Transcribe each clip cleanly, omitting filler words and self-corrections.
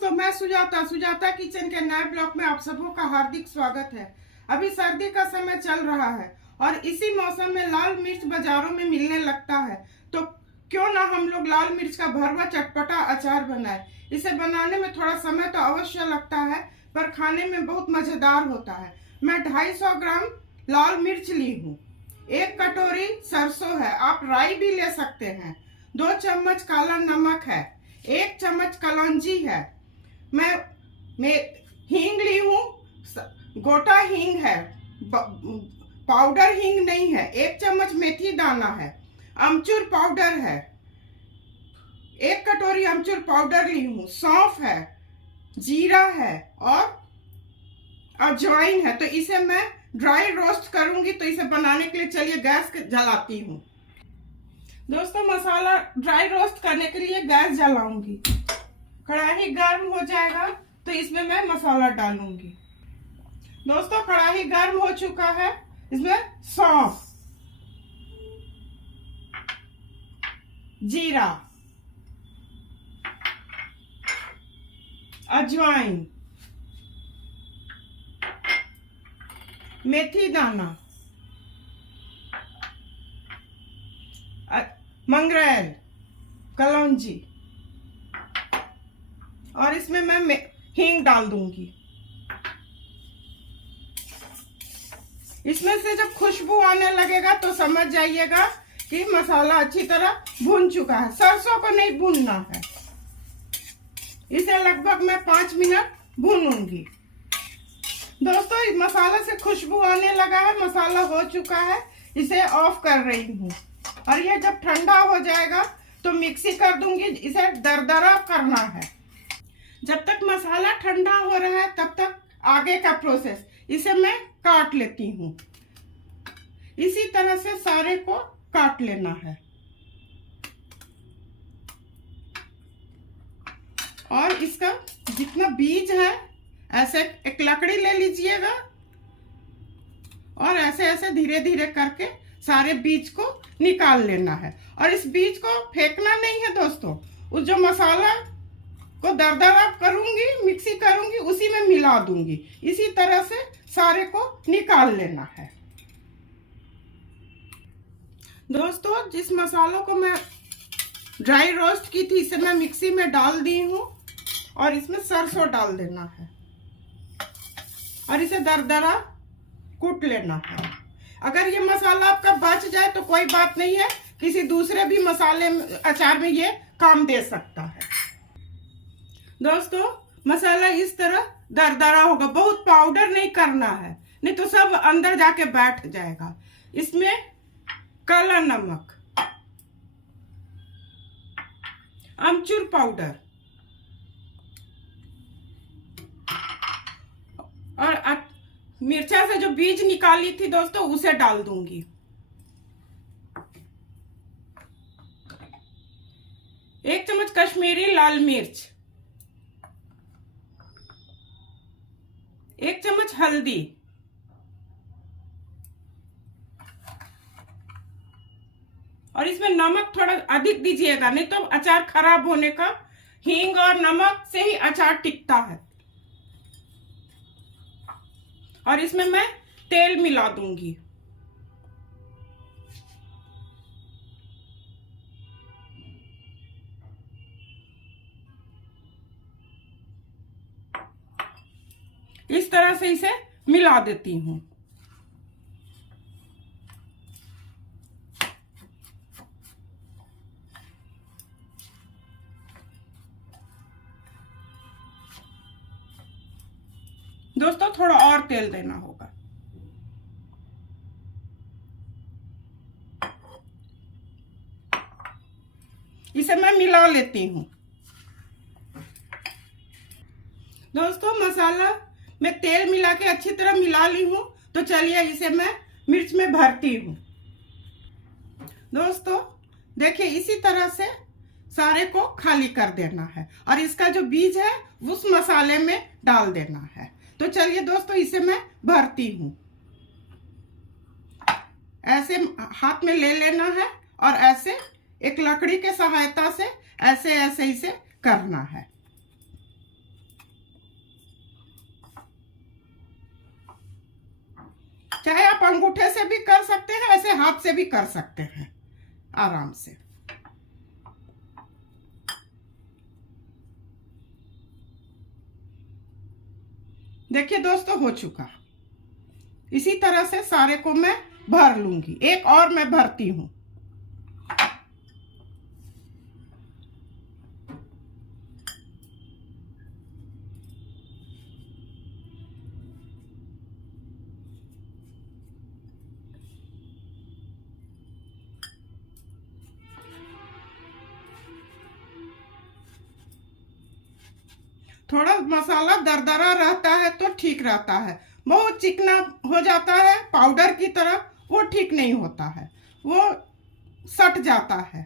दोस्तों, मैं सुजाता किचन के नए ब्लॉग में आप सबों का हार्दिक स्वागत है। अभी सर्दी का समय चल रहा है और इसी मौसम में लाल मिर्च बाजारों में मिलने लगता है, तो क्यों ना हम लोग लाल मिर्च का भरवा चटपटा अचार बनाए। इसे बनाने में थोड़ा समय तो अवश्य लगता है, पर खाने में बहुत मजेदार होता है। मैं 250 ग्राम लाल मिर्च ली हूँ। 1 कटोरी सरसों है, आप राई भी ले सकते हैं। 2 चम्मच काला नमक है। 1 चम्मच कलौंजी है। मैं हींग ली हूँ, गोटा हींग है, पाउडर हींग नहीं है। 1 चम्मच मेथी दाना है। अमचूर पाउडर है, 1 कटोरी अमचूर पाउडर ली हूँ। सौंफ है, जीरा है और अजवाइन है। तो इसे मैं ड्राई रोस्ट करूंगी, तो इसे बनाने के लिए चलिए गैस जलाती हूँ। दोस्तों, मसाला ड्राई रोस्ट करने के लिए गैस जलाऊंगी। कढ़ाई गर्म हो जाएगा तो इसमें मैं मसाला डालूंगी। दोस्तों, कढ़ाई गर्म हो चुका है। इसमें सौंफ, जीरा, अजवाइन, मेथी दाना, मंगरेल, कलौंजी और इसमें मैं हींग डाल दूंगी। इसमें से जब खुशबू आने लगेगा तो समझ जाइएगा कि मसाला अच्छी तरह भून चुका है। सरसों को नहीं भूनना है, इसे लगभग मैं 5 मिनट भूनूंगी। दोस्तों, मसाला से खुशबू आने लगा है, मसाला हो चुका है। इसे ऑफ कर रही हूँ और ये जब ठंडा हो जाएगा तो मिक्सी कर दूंगी। इसे दरदरा करना है। जब तक मसाला ठंडा हो रहा है तब तक आगे का प्रोसेस। इसे मैं काट लेती हूँ। इसी तरह से सारे को काट लेना है और इसका जितना बीज है, ऐसे एक लकड़ी ले लीजिएगा और ऐसे ऐसे धीरे धीरे करके सारे बीज को निकाल लेना है। और इस बीज को फेंकना नहीं है दोस्तों। उस जो मसाला को दरदरा करूंगी, मिक्सी करूंगी, उसी में मिला दूंगी। इसी तरह से सारे को निकाल लेना है। दोस्तों, जिस मसालों को मैं ड्राई रोस्ट की थी, इसे मैं मिक्सी में डाल दी हूँ और इसमें सरसों डाल देना है और इसे दरदरा कूट लेना है। अगर ये मसाला आपका बच जाए तो कोई बात नहीं है, किसी दूसरे भी मसाले अचार में ये काम दे सकता है। दोस्तों, मसाला इस तरह दरदरा होगा, बहुत पाउडर नहीं करना है, नहीं तो सब अंदर जाके बैठ जाएगा। इसमें काला नमक, अमचूर पाउडर और मिर्चा से जो बीज निकाली थी दोस्तों, उसे डाल दूंगी। 1 चम्मच कश्मीरी लाल मिर्च, 1 चम्मच हल्दी, और इसमें नमक थोड़ा अधिक दीजिएगा, नहीं तो अचार खराब होने का। हींग और नमक से ही अचार टिकता है। और इसमें मैं तेल मिला दूंगी। इस तरह से इसे मिला देती हूं। दोस्तों, थोड़ा और तेल देना होगा। इसे मैं मिला लेती हूँ। दोस्तों, मसाला में तेल मिला के अच्छी तरह मिला ली हूँ, तो चलिए इसे मैं मिर्च में भरती हूँ। दोस्तों, देखिए, इसी तरह से सारे को खाली कर देना है और इसका जो बीज है उस मसाले में डाल देना है। तो चलिए दोस्तों, इसे मैं भरती हूँ। ऐसे हाथ में ले लेना है और ऐसे एक लकड़ी के सहायता से ऐसे ऐसे इसे करना है। चाहे आप अंगूठे से भी कर सकते हैं, ऐसे हाथ से भी कर सकते हैं आराम से। देखिए दोस्तों, हो चुका। इसी तरह से सारे को मैं भर लूंगी। एक और मैं भरती हूं। थोड़ा मसाला दरदरा रहता है तो ठीक रहता है, बहुत चिकना हो जाता है पाउडर की तरह, वो ठीक नहीं होता है, वो सट जाता है।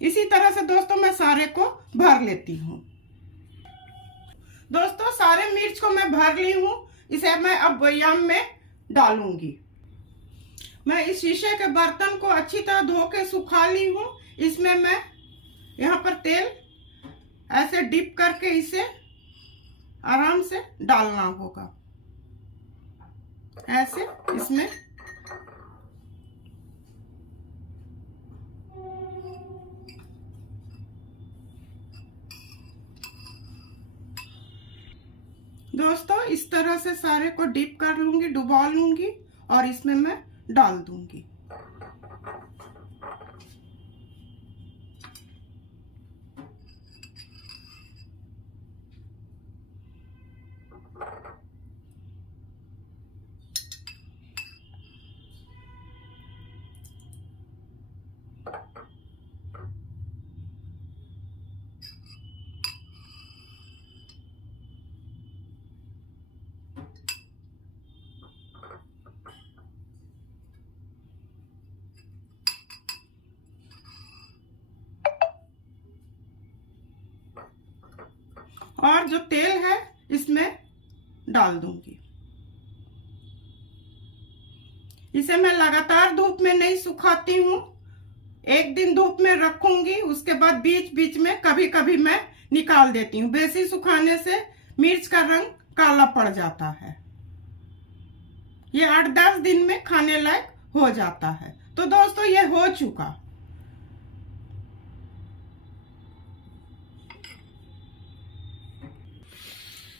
इसी तरह से दोस्तों मैं सारे को भर लेती हूँ। दोस्तों सारे मिर्च को मैं भर ली हूँ। इसे मैं अब बयाम में डालूंगी। मैं इस शीशे के बर्तन को अच्छी तरह धो के सुखा ली हूँ। इसमें मैं यहाँ पर तेल ऐसे डिप करके इसे आराम से डालना होगा। ऐसे इसमें दोस्तों इस तरह से सारे को डिप कर लूंगी, डुबा लूंगी और इसमें मैं डाल दूंगी। और जो तेल है इसमें डाल दूंगी। इसे मैं लगातार धूप में नहीं सुखाती हूँ, एक दिन धूप में रखूंगी, उसके बाद बीच बीच में कभी कभी मैं निकाल देती हूँ। बेसी सुखाने से मिर्च का रंग काला पड़ जाता है। ये 8-10 दिन में खाने लायक हो जाता है। तो दोस्तों ये हो चुका।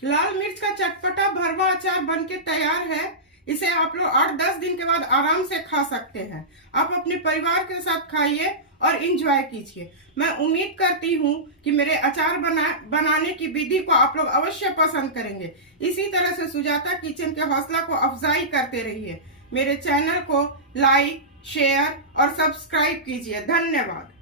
लाल मिर्च का चटपटा भरवा अचार बनके तैयार है। इसे आप लोग 8-10 दिन के बाद आराम से खा सकते हैं। आप अपने परिवार के साथ खाइए और इंजॉय कीजिए। मैं उम्मीद करती हूँ कि मेरे अचार बनाने की विधि को आप लोग अवश्य पसंद करेंगे। इसी तरह से सुजाता किचन के हौसला को अफजाई करते रहिए। मेरे चैनल को लाइक, शेयर और सब्सक्राइब कीजिए। धन्यवाद।